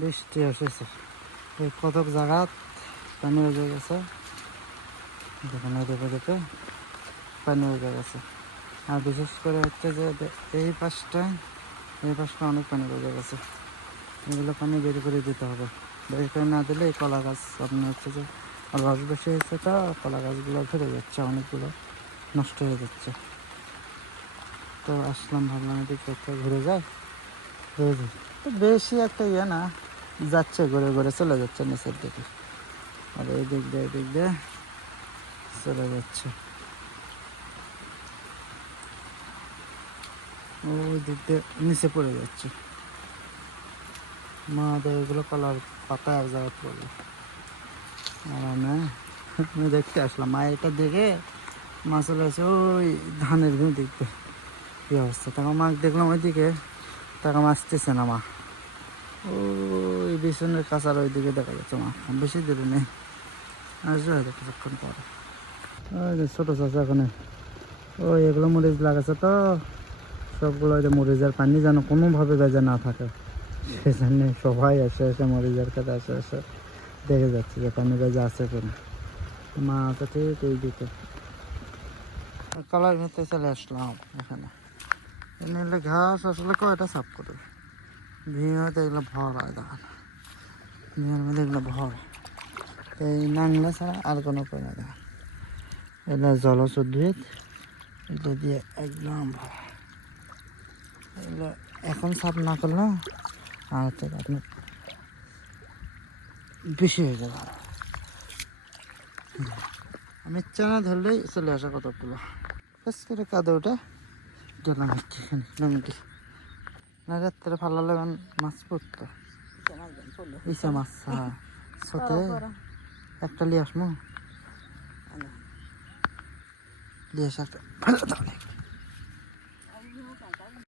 বৃষ্টি এসেছে, এই কতক জায়গা পানি হয়ে গেছে, যেখানে দেখে দেখে পানি হয়ে গেছে। আর বিশেষ করে হচ্ছে যে এই পাশটা অনেক পানি হয়ে গেছে। এগুলো পানি বের করে দিতে হবে, বের করে না দিলে এই কলা গাছ আপনার হচ্ছে যে রস বেশি হয়েছে, তো কলা গাছগুলো ধরে যাচ্ছে, অনেকগুলো নষ্ট হয়ে যাচ্ছে। তো আসলাম, ভাবলাম এদিকে একটা ঘুরে যায়, ঘুরে যাই। তো বেশি একটা ইয়ে না, যাচ্ছে ঘুরে ঘুরে চলে যাচ্ছে নিচের দিকে, আর এই দিক দিয়ে চলে যাচ্ছে, ওই দিক দিয়ে নিচে পড়ে যাচ্ছে। মা এগুলো কলার পাতা এক জায়গায় পড়লো, আর আমি দেখতে আসলাম, মা এটা দেখে মা চলে আসে ওই ধানের ভিউ দেখবে কি অবস্থা। তখন মা দেখলাম ওইদিকে, তখন আসতেছে না মা, ওই বিছনের কাছার ওইদিকে দেখা যাচ্ছে মা, বেশি দূরে নেই, আসবে হয়তো কিছুক্ষণ পরে। ওই যে ছোটো চাষা ওখানে, ওই এগুলো মরিচ লাগাচ্ছে, তো সবগুলো ওই যে মরিচের পানি যেন কোনোভাবে বেজে না থাকে, সেজন্য সবাই এসে মরিচের কাছে এসে দেখে যাচ্ছে যে পানি বেজে আছে কিনা। মা তো ঠিক এই দিকে কলার ভিতরে চলে আসলাম। এখানে এনে ঘাস আসলে কয়টা সাফ করে ভিড়তে এগুলো ভর হয়, দেখেন ভিড়ের মধ্যে এগুলো ভর, এই নাংলা ছাড়া আর কোনো উপায় না। দেখেন এটা জলজ উদ্ভিদ, এটা দিয়ে একদম ভর, এগুলো এখন সাফ না করলে আর হচ্ছে আপনি বেশি হয়ে যাবে। আমি চানা ধরলেই চলে আসা কতগুলো বেশ করে কাঁদে ওটা গেলাম এখানে না রাত্রে ভালো লাগবে মাছ পড়তো, ইসা মাছ, হ্যাঁ সাথে একটা লিয়ে আসমো, লিয়ে আসা ভালো তাহলে।